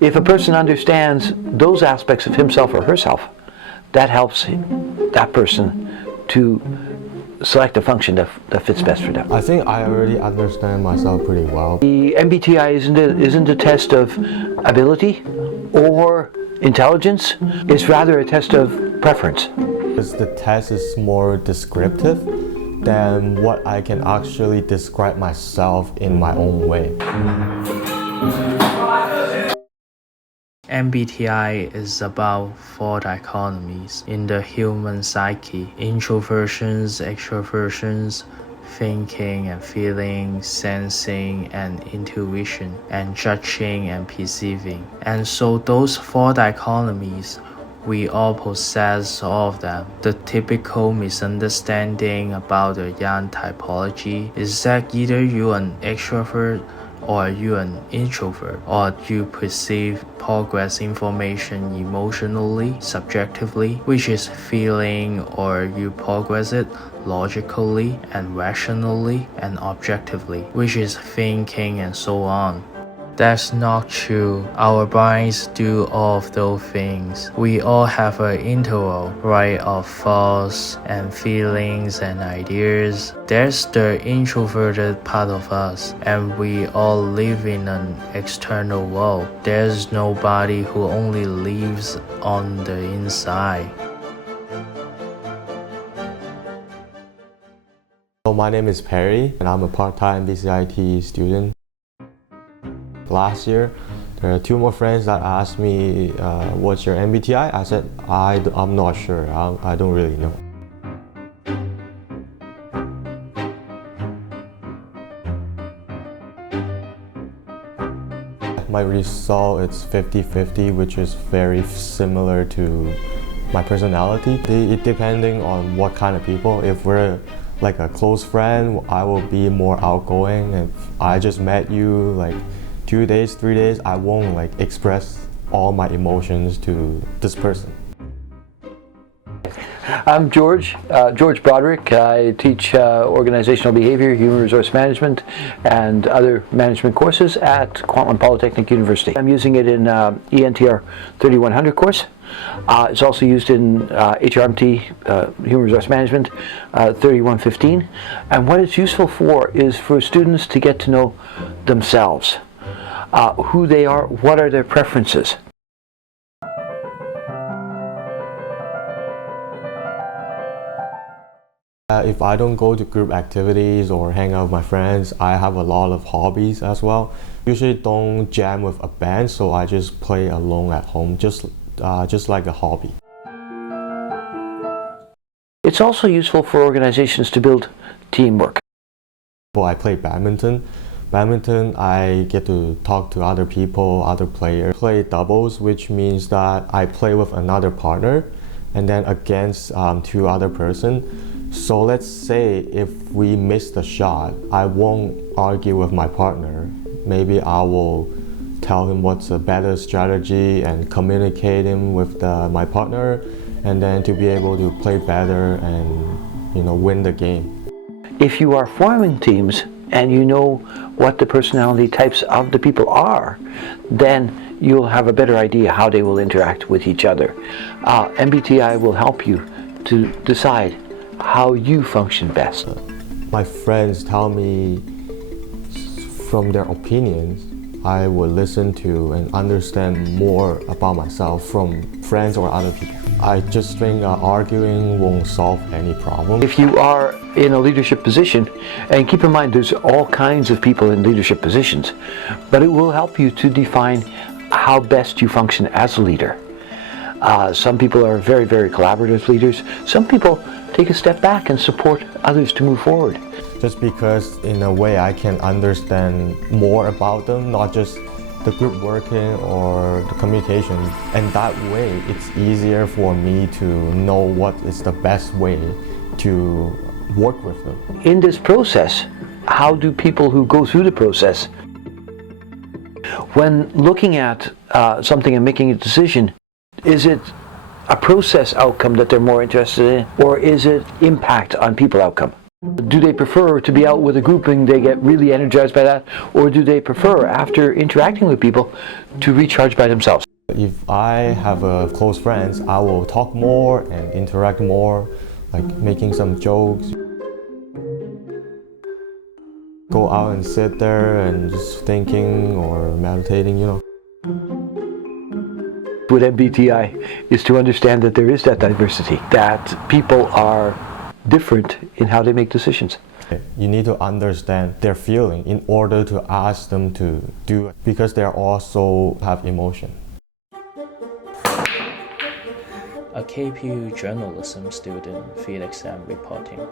If a person understands those aspects of himself or herself, that helps that person to select a function that fits best for them. I think I already understand myself pretty well. The MBTI isn't a test of ability or intelligence. It's rather a test of preference. Because the test is more descriptive than what I can actually describe myself in my own way. MBTI is about 4 dichotomies in the human psyche: introversions, extroversions, thinking and feeling, sensing and intuition, and judging and perceiving. And so those 4 dichotomies, we all possess all of them. The typical misunderstanding about the Yan typology is that either you're an extrovert or you're an introvert, or you perceive progress information emotionally, subjectively, which is feeling, or you progress it logically and rationally and objectively, which is thinking, and so on. That's not true. Our minds do all of those things. We all have an interval, right, of thoughts and feelings and ideas. There's the introverted part of us, and we all live in an external world. There's nobody who only lives on the inside. So my name is Perry, and I'm a part-time BCIT student. Last year, there are 2 more friends that asked me, what's your MBTI? I said, I'm not sure, I don't really know. My result is 50-50, which is very similar to my personality. It depending on what kind of people. If we're like a close friend, I will be more outgoing. If I just met you like 2 days, 3 days, I won't like express all my emotions to this person. I'm George Broderick. I teach organizational behavior, human resource management, and other management courses at Kwantlen Polytechnic University. I'm using it in ENTR 3100 course. It's also used in HRMT, Human Resource Management 3115. And what it's useful for is for students to get to know themselves. Who they are, what are their preferences. If I don't go to group activities or hang out with my friends, I have a lot of hobbies as well. Usually don't jam with a band, so I just play alone at home, just like a hobby. It's also useful for organizations to build teamwork. Well, I play badminton. I get to talk to other people, other players. I play doubles, which means that I play with another partner and then against 2 other person. So let's say if we miss the shot, I won't argue with my partner. Maybe I will tell him what's a better strategy and communicate him with my partner, and then to be able to play better and win the game. If you are forming teams and you know what the personality types of the people are, then you'll have a better idea how they will interact with each other. MBTI will help you to decide how you function best. My friends tell me from their opinions, I will listen to and understand more about myself from friends or other people. I just think arguing won't solve any problem. If you are in a leadership position, and keep in mind there's all kinds of people in leadership positions, but it will help you to define how best you function as a leader. Some people are very, very collaborative leaders. Some people take a step back and support others to move forward. Just because in a way I can understand more about them, not just the group working or the communication. And that way it's easier for me to know what is the best way to work with them. In this process, how do people who go through the process, when looking at something and making a decision, is it a process outcome that they're more interested in, or is it impact on people outcome? Do they prefer to be out with a group and they get really energized by that, or do they prefer, after interacting with people, to recharge by themselves? If I have close friends, I will talk more and interact more, like making some jokes. Go out and sit there and just thinking or meditating, With MBTI is to understand that there is that diversity, that people are different in how they make decisions. You need to understand their feeling in order to ask them to do it, because they also have emotion. A KPU journalism student, Felix M. reporting.